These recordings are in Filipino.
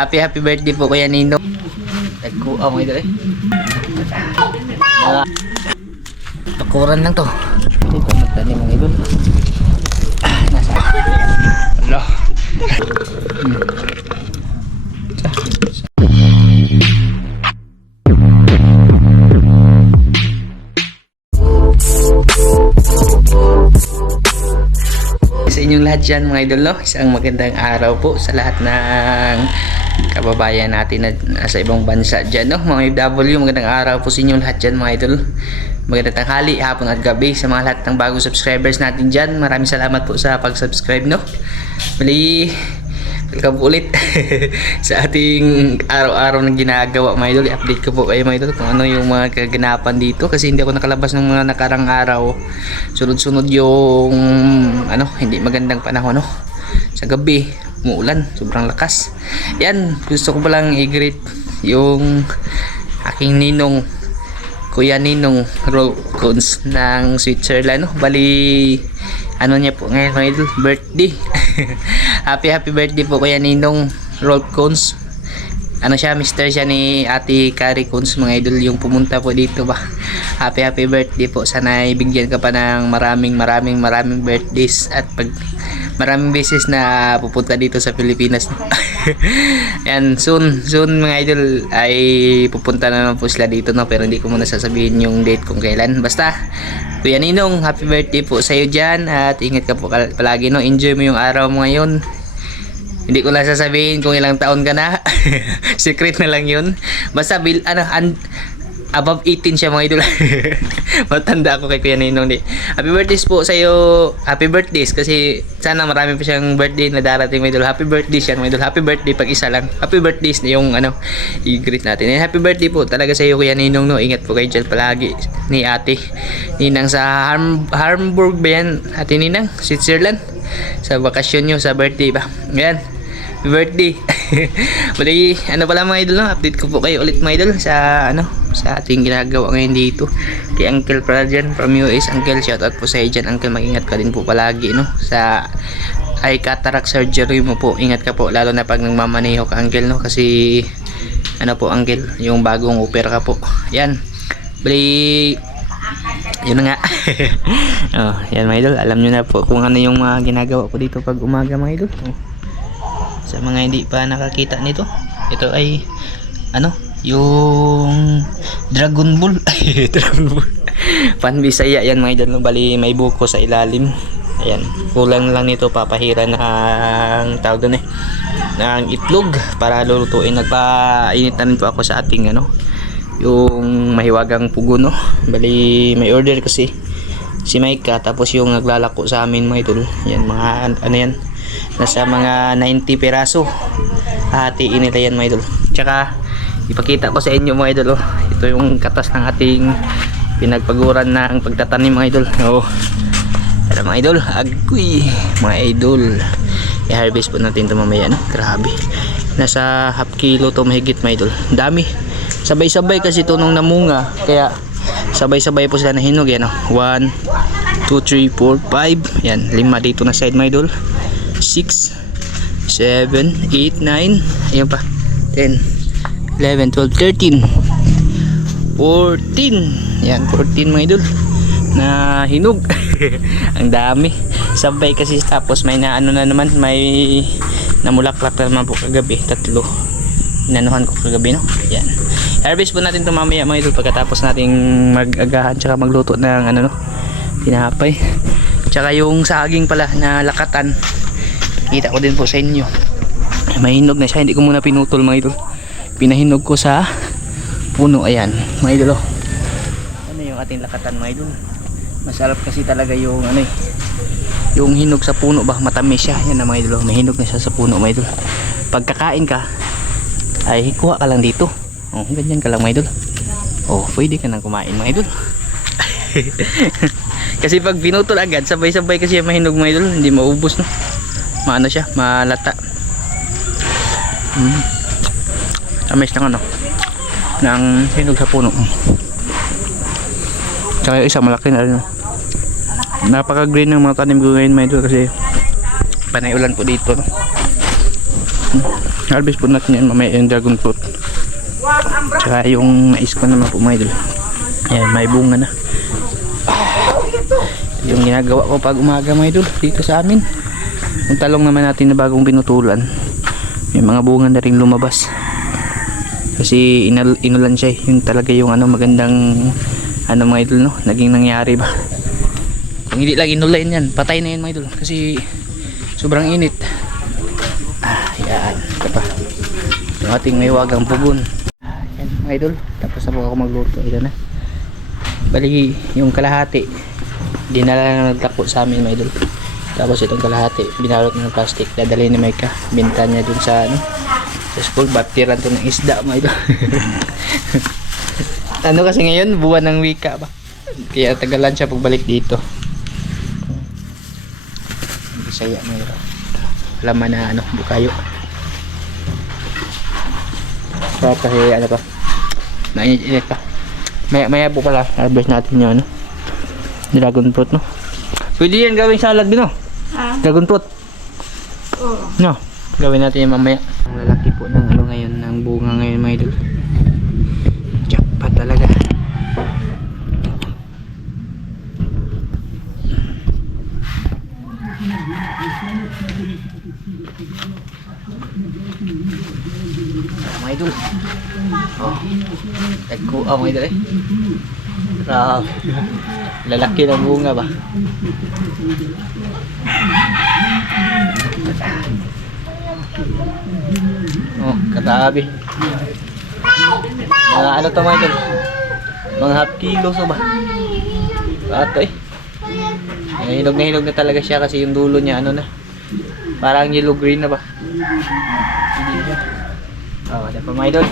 Happy birthday po Kuya Nino. Nagkuha mo ito eh. Pakuran lang to. Ito magtanim mga idol. Nasa. Hello. Sa inyong lahat dyan mga idol, no? Isang magandang araw po sa lahat ng kababayan natin na nasa ibang bansa dyan, no? Mga OFW, magandang araw po sa inyong lahat dyan mga idol. Magandang tanghali, hapon at gabi sa mga lahat ng bagong subscribers natin dyan. Maraming salamat po sa pag-subscribe, no? Bali, welcome po ulit sa ating araw-araw na ginagawa mga idol. I-update ko po kayo mga idol kung ano yung mga kaganapan dito kasi hindi ako nakalabas ng mga nakarang araw. Sunod-sunod yung hindi magandang panahon, no? Sa gabi umuulan, sobrang lakas. Yan, gusto ko palang i-greet yung aking ninong, Kuya Ninong Rolcones ng Switzerland, no? Bali niya po ngayon mga idol, birthday. happy birthday po Kuya Ninong Rolcones. Mister siya ni Ate Carrie Cones mga idol, yung pumunta po dito ba. Happy birthday po. Sana ibigyan ka pa ng maraming birthdays at maraming beses na pupunta dito sa Pilipinas. Yan, soon mga idol ay pupunta na naman po sila dito, no? Pero hindi ko muna sasabihin yung date kung kailan. Basta Kuya Ninong, happy birthday po sa iyo dyan at ingat ka po palagi, no? Enjoy mo yung araw mo ngayon. Hindi ko lang sasabihin kung ilang taon ka na. Secret na lang yun. Basta above 18 siya mga idol. Matanda ako kay Kuya Ninong. Happy birthdays po sa iyo. Happy birthdays kasi sana marami pa siyang birthday na darating mga idol. Happy birthday siya mga idol. Happy birthday pag isa lang. Happy birthdays na yung i-greet natin. And happy birthday po talaga sa iyo Kuya Ninong, no. Ingat po kayo dyan palagi ni Ate Ninang sa Hamburg ba yan? Ate Ninang, Switzerland. Sa bakasyon nyo, sa birthday ba? Ayan, happy birthday. Bali, pala mga idol, no? Update ko po kayo ulit mga idol sa sa ating ginagawa ngayon dito kay Uncle pala dyan from US. Uncle, shoutout po sa iyo dyan Uncle, mag-ingat ka din po palagi, no? Sa eye cataract surgery mo po, ingat ka po lalo na pag nagmamaneho ka Uncle, no? Kasi po Uncle, yung bagong opera ka po. Yan, bali yun na nga. Yan mga idol, alam nyo na po kung ano yung mga ginagawa ko dito pag umaga mga idol. Sa mga hindi pa nakakita nito, ito ay yung Dragon Ball. Dragon Ball Pan Bisaya yan mga idol, no? Bali may buko sa ilalim. Ayan, kulang lang nito papahira ng tawag doon ng itlog para lulutuin. Nagpainit na rin po ako sa ating yung mahiwagang pugo, no? Bali may order kasi si Micah, tapos yung naglalako sa amin mga idol, yan mga yan, nasa mga 90 peraso. Hatiin nila yan mga idol. Tsaka ipakita ko sa inyo mga idol, ito yung katas ng ating pinagpaguran na ang pagtatanim mga idol. Pero mga idol, agoy mga idol, i-harvest po natin ito mamaya, no? Grabe, nasa half kilo to mahigit mga idol. Dami, sabay-sabay kasi ito nung namunga, kaya sabay-sabay po sila na hinog. Yan, 1, 2, 3, 4, 5, yan, 5 dito na side mga idol, 6, 7, 8, 9, ayan pa, 10, 11, 12, 13, 14, yan, 14 mga idol na hinog. Ang dami, sabay kasi. Tapos may na naman, may namulaklak naman po kagabi, 3 inanuhan ko kagabi, no? Yan, harvest po natin ito mamaya mga idol pagkatapos nating mag-agahan tsaka magluto ng tinapay. Tsaka yung saging pala na lakatan, kita ko din po sa inyo, may hinog na siya, hindi ko muna pinutol mga idol, pinahinog ko sa puno. Ayan mga idol, yung ating lakatan mga idol. Masarap kasi talaga yung yung hinog sa puno ba, matamis siya. Yan na mga idol, may hinog na siya sa puno mga idol. Pagkakain ka ay kuha ka lang dito, ganyan ka lang mga idol. Pwede ka nang kumain mga idol. Kasi pag pinutol agad, sabay-sabay kasi mahinog mga idol, hindi maubos, no? Siya, malata. Tamis ng ng hinog sa puno. Tsaka yung isa malaki na rin. Napaka green ng mga tanim ko ngayon mga idol kasi panay ulan po dito, no? Harvest po natin yan mamaya yung dragon fruit. Tsaka yung mais ko naman po mga idol. Ayan, may bunga na. Yung ginagawa ko pag umaga mga idol dito sa amin. Yung talong naman natin na bagong pinutulan, may mga bunga na rin lumabas. Kasi inulan siya. Yun talaga yung ano, magandang ano mga idol, no? Naging nangyari ba. Kung hindi lang inulan yan, patay na yan mga idol. Kasi sobrang init. Yan. Ito pa. Yung ating may wagang pugon. Yan mga idol. Tapos na po ako magluto. Ito na. Bali yung kalahati dinala na nagtakbo sa amin mga idol. Tapos itong kalahati binalot ng plastic. Dadalhin ni Micah. Binta niya dun sa ano, sa school. Batiran to ng isda mga idol. Ano kasi ngayon buwan ng wika ba, kaya tagalan siya pagbalik dito. Bisaya mga idol. Laman na ano, bukayo. So kasi ano pa, mainit pa. Maya po pala harvest natin yung ano, dragon fruit, no? Pwede yan gawing salad din, no? Dragon fruit. No, gawin natin yung mamaya. Ang lalaki po ng ano ngayon, ng bunga ngayon mga idol. Tiyak pa talaga. Mga idol. Oh, tagkuha mga idol eh. Grabe. Lalaki ng bunga ba? Oh, katabi. Mga ano to mga idol? Mga half kilo so ba? Ato eh. Hinog na talaga siya kasi yung dulo niya ano na. Parang yellow green na ba? Oh, ada pa mga idol.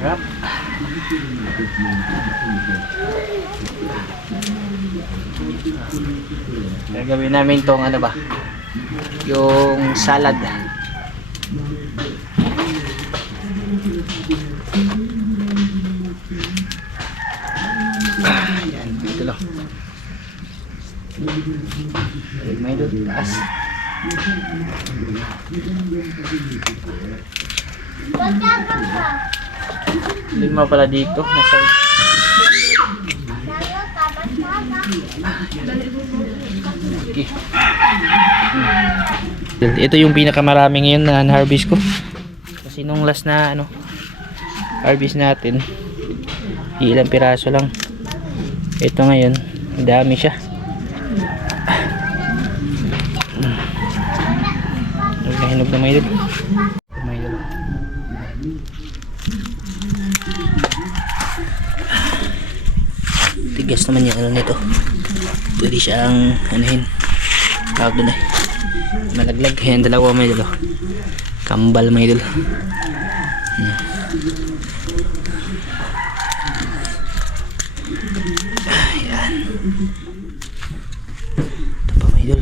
Sarap. Gagawin namin tong ano ba, yung salad. Yan, ito lang. May doon taas. Lima pala dito nasa okay. Ito yung pinakamarami ngayon na harvest ko. Kasi nung last na ano, harvest natin, ilang piraso lang. Ito ngayon, dami siya. Hinog na may idol. Tigas naman yung ano nito. Pwede siyang anuhin. Tawag doon eh. Malaglag. Yan dalawa may idol. Kambal may idol. Ayan. Ito pa may idol.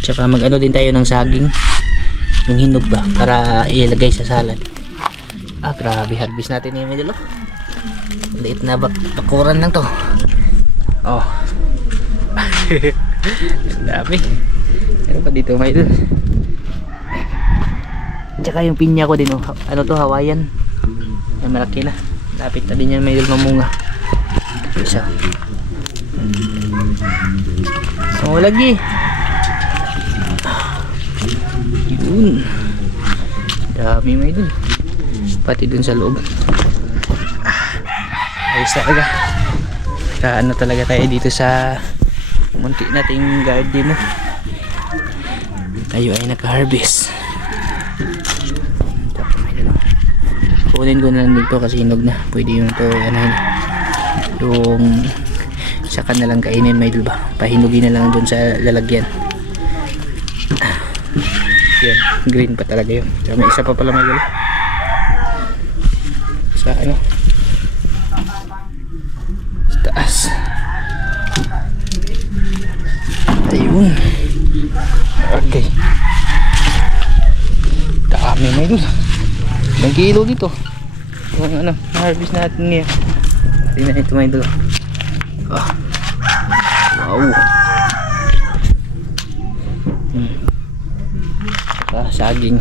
Tsaka mag ano din tayo ng saging. Yung hinog ba? Para ilagay sa salad. Ah, grabe. Harvest natin yung medyo. Liit na bakuran lang to. Oh. Dami. Meron pa dito may idol. Tsaka yung pinya ko din. Oh. Ano to? Hawaiian. Ay, malaki na. Lapit na din yan may idol mamunga. Isa. Oh, lagi. Yun. Dami may idol. Pati dun sa loob. Ayos talaga. Ano talaga tayo dito sa munti nating garden, no? Tayo ay naka-harvest. Kunin ko na lang dito kasi hinog na. Pwede yung to ano, yung saka na lang kainin may idol ba? Pahinugin na lang dun sa lalagyan. Yan, green pa talaga yun. May isa pa pala may idol. Sa ano? Taas. Ayun. Okay. Dami may idol. Ilang kilo dito. Yung ano, harvest natin ngayon. Tingnan ito mga idol. Ah. Wow. Saging.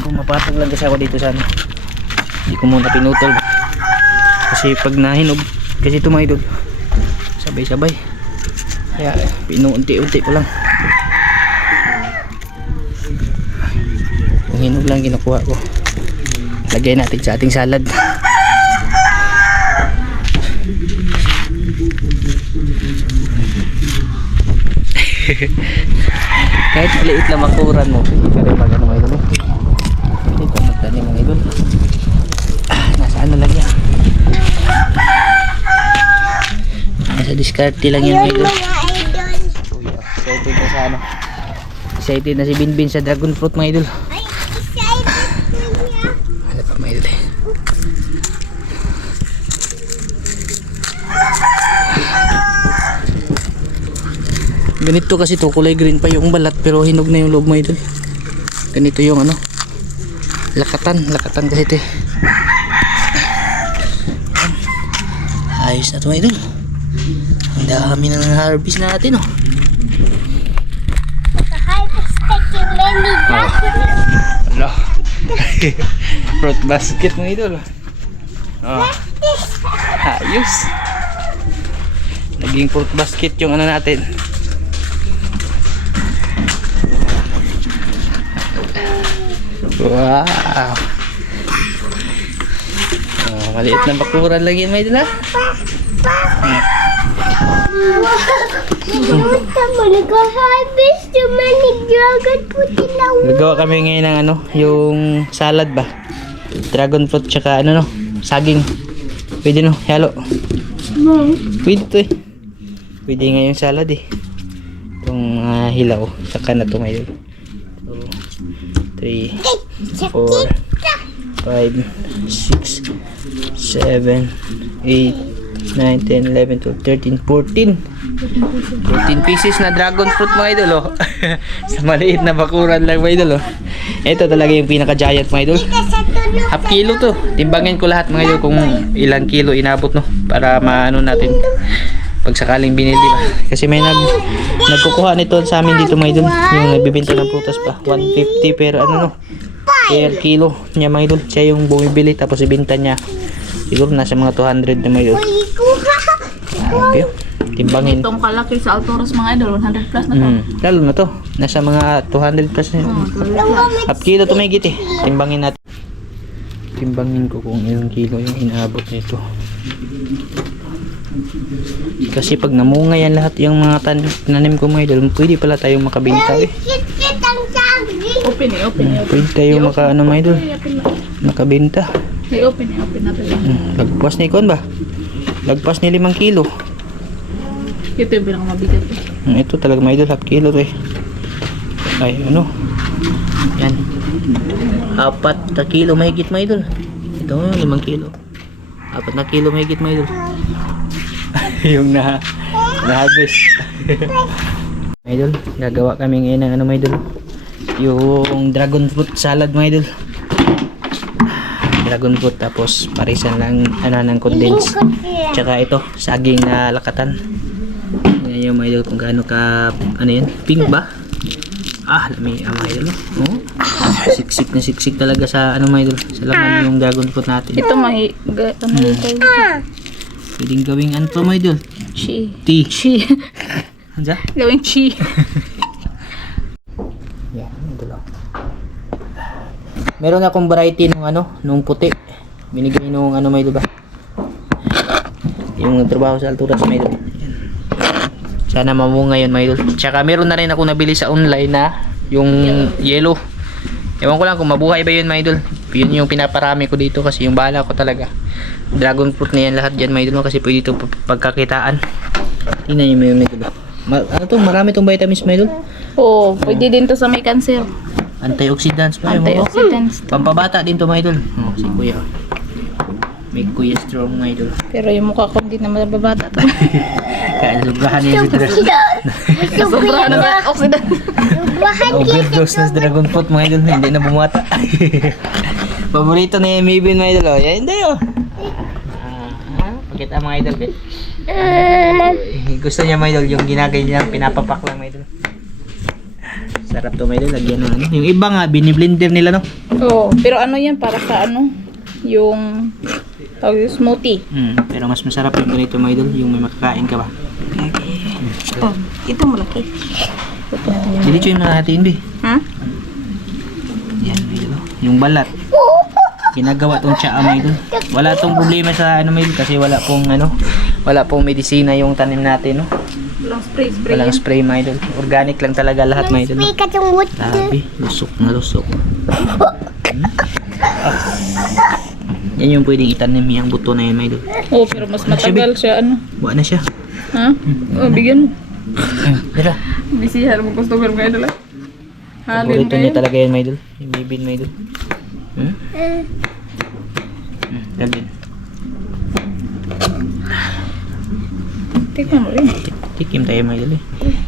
Pumapatog lang kasi ako dito sa ano. Hindi ko muna pinutol. Kasi pag nahinog, kasi ito mga idol, sabay-sabay. Kaya pinuunti-unti ko lang. Kung hinog lang kinukuha ko. Lagay natin sa ating salad. Kahit maliit lang makuran mo, hindi ka rin mag-ano mga idol. Hindi ka magtanim mga idol. Nasa ano lang yan. Nasa diskarte lang yan mga idol. Excited na sa ano. Excited na si Binbin sa dragon fruit mga idol. Ay, excited po niya. Ano pa mga idol. Ganito kasi to, kulay green pa yung balat pero hinog na yung loob mo idol. Ganito yung ano, lakatan kasi ito eh. Ayos na to mga idol. Ang dami na ng harvest natin oh. Harvest yung many Hello. Fruit basket mga idol. Oh. Ayos. Naging fruit basket yung ano natin. Wow. Oh, maliit na bakuran lang yun, may dala. Pumunta mo, nag-harvest yung many dragon fruit na. Nagawa kami ngayon ng ano, yung salad ba? Dragon fruit tsaka ano no, saging. Pwede no, halo. Pwede to eh. Pwede nga yung salad eh. Itong hilaw, saka na to ngayon. 3, 4, 5, 6, 7, 8, 9, 10, 11, 12, 13, 14 pieces na dragon fruit mga idol oh. Sa maliit na bakuran lang mga idol oh. Ito talaga yung pinaka giant mga idol. Half kilo to. Timbangin ko lahat mga idol kung ilang kilo inabot no, para maano natin pag sakaling binili ba. Kasi may nagkukuha nito sa amin dito mga idol, yung nagbibenta ng prutas pa, 150 per ano no, per kilo niya mga idol. Siya yung bumibili tapos ibenta niya. Siguro nasa mga 200 na mga idol. Grabe yun. Timbangin. Itong kalaki sa Altoros mga idol, 100 plus na to. Lalo na to, nasa mga 200 plus na yun. Half kilo to may git eh. Timbangin natin. Timbangin ko kung ilang kilo yung inaabot nito. Kasi pag namunga yan lahat yung mga tanim ko mga idol, pwede pala tayong makabenta eh. Open eh, open eh. Pwede tayong ano mga idol, makabenta. Open natin. Lagpas na ikon ba? Lagpas ni 5 kilo. Ito yung pinakamabigat eh. Ito talaga mga idol, half kilo to eh. Ay ano, yan 4 na kilo mahigit mga idol. Ito 5 kilo, 4 na kilo mahigit mga idol. Yung na-harvest. Idol, gagawa kami ngayon ng ano mga idol, yung dragon fruit salad mga idol. Dragon fruit tapos parisan lang ano ng condense. Tsaka ito, saging na lakatan. Yan yung mga idol kung gaano ka ano yan, pink ba? Lami mga idol. Oh. Siksik na siksik talaga sa ano mga idol, sa laman yung dragon fruit natin. Ito ano ito? Pwedeng gawing ano to mga idol? Tea. Chi. Ansa? Gawing chi. Yan, ito lang. Meron akong variety nung ano, nung puti. Binigay nung ano may diba? Yung trabaho sa Alturas may diba? Sana mamunga yun may diba? Tsaka meron na rin ako nabili sa online na yung yellow. Ewan ko lang kung mabuhay ba yun may idol. Yun yung pinaparami ko dito kasi yung bala ko talaga. Dragon fruit na yan lahat dyan may idol kasi pwede ito pagkakitaan. Tingnan nyo may idol. Ano to? Marami tong vitamins may idol. Oo, pwede din to sa may cancer. Antioxidants pa yung mga. Antioxidants. Pampabata din to mga idol. Oh, si kuya. May kuya strong mga idol. Pero yung mukha ko hindi na mababata to. Kaya sobrahan niya si Dragon. Sobrang na ba? Oxidant. Overdose na sa dragon fruit mga idol. Hindi na bumata. Paborito ni Maybin mga idol. Oh. Yan, hindi oh. Pakita mga idol. Gusto niya mga idol. Yung ginagay niya, pinapapak lang mga idol. Sarap to mga idol. Lagyan ng ano. Yung iba nga, biniblender nila no. Oo. Pero ano yan para sa ano? Yung tawag yung smoothie. Pero mas masarap yung ganito mga idol. Yung may makakain ka ba. Oh, ito malaki. Dili yung nakahatiin ba? Ha? Yan mga idol. Yung balat. Ginagawa tong tsaa mga idol. Wala tong problema sa ano mga idol. Kasi wala pong ano. Wala pong medisina yung tanim natin no. Walang spray. Walang spray mga idol. Organic lang talaga lahat mga idol. May katunggot. Grabe, lusok na lusok. Yan yung pwedeng itanim yung buto na yan mga idol. Oh, pero mas matagal siya ano. Buwa na siya. Ha? Oh, bigyan mo. Tira. Bisihan mo gusto ko mga idol. Halin Paborito niya talaga yan mga idol. Yung bibin mga idol. Dalhin. Tingnan mo rin. Tikim tayo mga idol eh.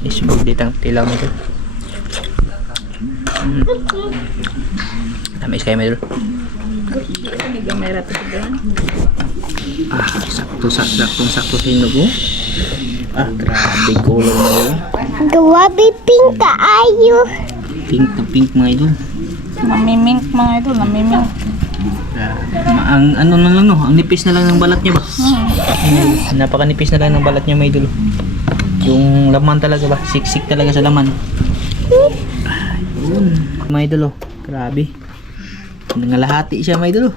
Isubog ditang tilaw mga idol. Tamis kayo mga idol. Gamera to siya. Sakto sa hinog mo. Grabe kulong mga idol. Gawabi pink kaayo. Pink na pink mga idol. Namimink mga idol, namimink. Ang ano na lang no, ang nipis na lang ng balat niya ba? Napakanipis na lang ng balat niya mga idol. Yung laman talaga ba? Siksik talaga sa laman. Ayun. Mga idol oh. Grabe. Nangalahati siya mga idol oh.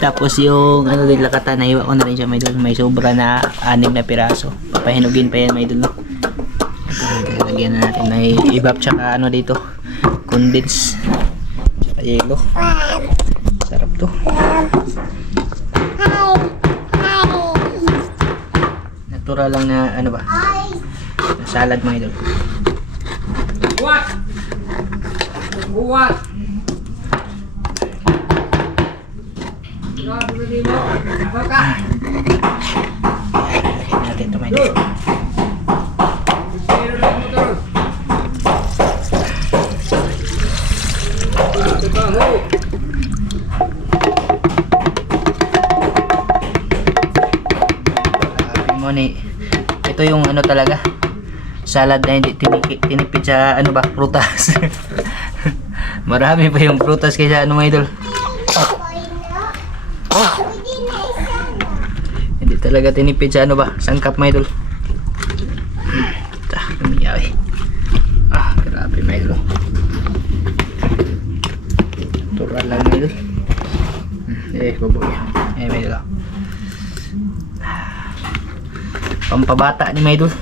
Tapos yung ano din lakata, naiwa ko na rin siya mga idol. May sobra na 6 na piraso. Papahinugin pa yan mga idol no. Lagyan na natin na ibab tsaka ano dito. Condense. Tsaka yelo. Sarap to. Natural lang na ano ba? Na salad mga idol. Buat. Lagyan natin ito mga idol. Ito yung ano talaga salad na hindi tinipid sa ano ba prutas. Marami pa yung prutas kaysa ano mga idol. Hindi talaga tinipid sa ano ba sangkap mga idol. Lumiyaw eh. Grabe mga idol. Tural lang mga idol. Baboy. Mga idol. Pampabata ni mga idol.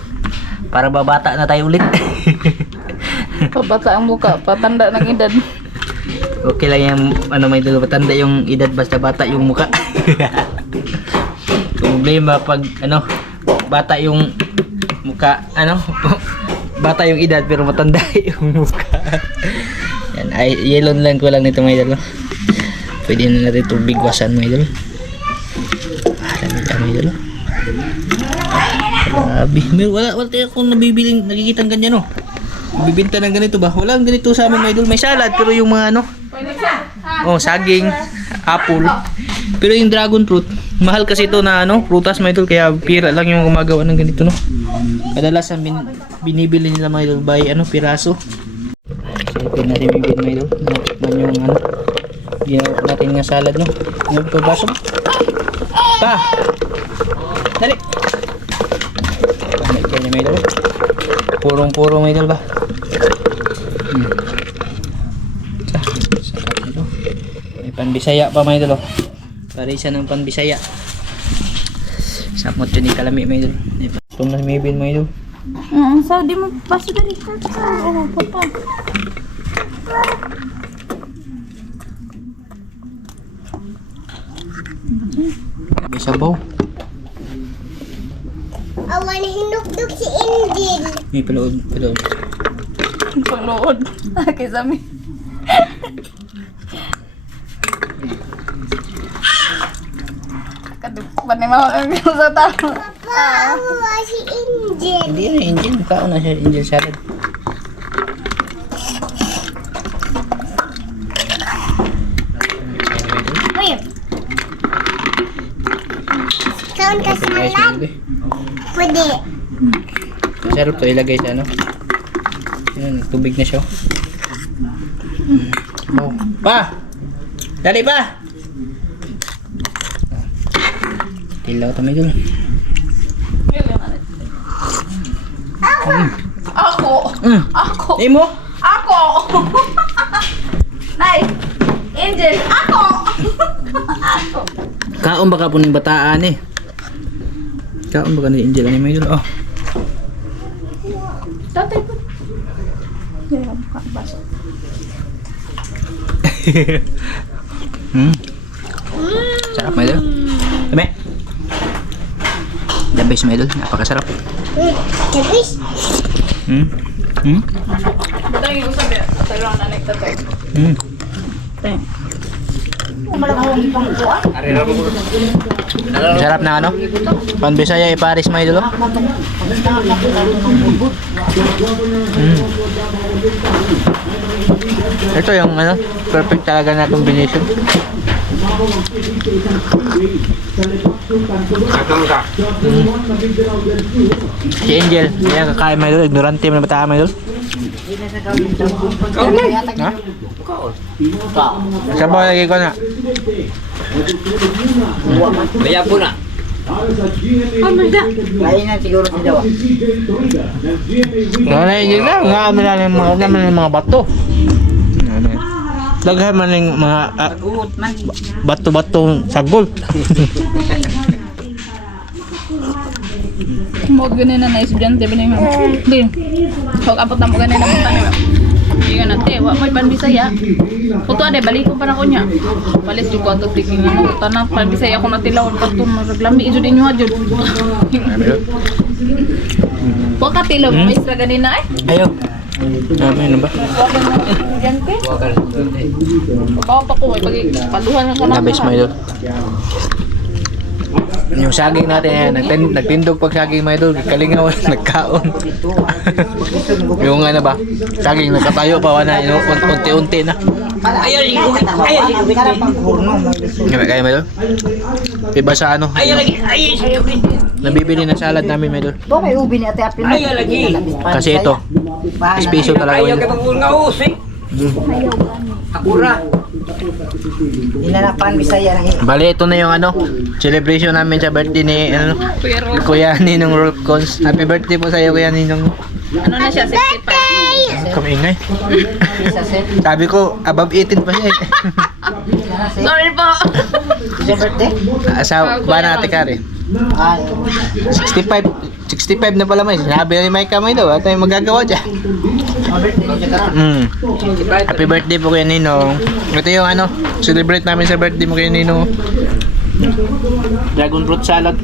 Para babata na tayo ulit. Pabata ang muka, patanda ng edad. Okay lang yung ano mga idol, patanda yung edad basta bata yung muka. Problema pag ano, bata yung muka, ano, bata yung edad pero matanda yung muka. Yan, ay yellow lang ko lang nito mga idol. Pwede na natin ito bigwasan mga idol. Dami mga idol. Grabe. Wala tayo akong nabibiling, nakikitang ganyan no. Bibinta ng ganito ba? Walang ganito sa amin mga idol. May salad pero yung mga ano. Saging, apple. Pero yung dragon fruit, mahal kasi ito na ano, prutas mga idol. Kaya pira lang yung gumagawa ng ganito no. Kadalasan binibili nila mga idol by ano, piraso. So ito natin bibili mga idol. Natikman yung ano. Ginawa natin nga salad no. Ngayon pa baso. Pa! Dali! Pamit kayo mga idol. Purong-purong mga idol ba? Sarap nito. May panbisaya pa mga idol. Parisa ng panbisaya. Sapot yun ikalami mga idol. Itong na mibin mga idol. So, di mo paso dali. Oo, papa. May sabaw. Awan hinukduk si Angel. May palood. Palood. Kisami. Kaduk, panay mo sa tao. Kawawa si Angel. Hindi na, Angel. Kaon na siya, Angel salad. Wait. Kaon ka Guys, salad? Angel. Pwede. Sarap to ilagay sa ano. Yan, tubig na siya. Oh. Pa! Dali pa! Tilaw to medyo. Ako! Mm. Ako! Di mo? Ako! Nay! Angel! Ako! Ako! Kaon baka po ng bataan eh. Kaon baka ni Angel ani medyo. Oh. Tatay po. Yan, baso. Sarap medyo. Dami. The best medyo. Napakasarap. Tapos, Batang yung sabi. Tayo lang na nagtatay. Thank. Sarap na ano? Panbisaya iparis may dulo. Ito yung ano, perfect talaga na combination. Si Angel, yan kakain may dulo, ignorante mo na bata may dulo. Ha? Sabaw lagi ko na. Kaya po na. Wala yun na, nga naman yung mga bato. Lagay man yung mga bato-batong sagol. Mo ganun na estudyante binay mo. Di. Pag abot na mo ganun na punta na. Di nga nate, wa may panbisaya. Kuto ade balik ko para ko nya. Balis jud ko ato tiging ano tanang panbisaya ko natilawon patun reglami ijo din nyo jud. Wa ka tilaw mo isra ganina eh. Ayo. Ano ba? Estudyante. Pagkaw pa ko ay paduhan ka na. Labis mo idol. Yung saging natin yan, nagtindog pag saging mo idol, kalingaw, nagkaon. Yung ano ba, saging nakatayo pa wala, unti-unti na. Kaya mo idol? Iba sa ano, nabibili na salad namin mo idol. Kay ubi ni Ate Apil. Ayaw lagi. Kasi ito, espeso talaga Ayaw idol. ka pang nga usik. Akura. Inanapan Bisaya nang Bali, ito na yung ano, celebration namin sa birthday ni ano, Kuya Ninong Rolcons. Happy birthday po sa iyo, Kuya Ninong. Ano na siya 65. Kamingay. sa set. Sabi ko, above 18 pa siya eh. Sorry po. Sa birthday. Sa ba natin kare? Ah, 65 na pala may. Sinabi ni Mike Kamay daw, at may magagawa dyan. birthday ni Jakarta. Happy birthday po Kuya Ninong. Ito yung ano, celebrate namin sa birthday mo Kuya Ninong. Dragon fruit salad.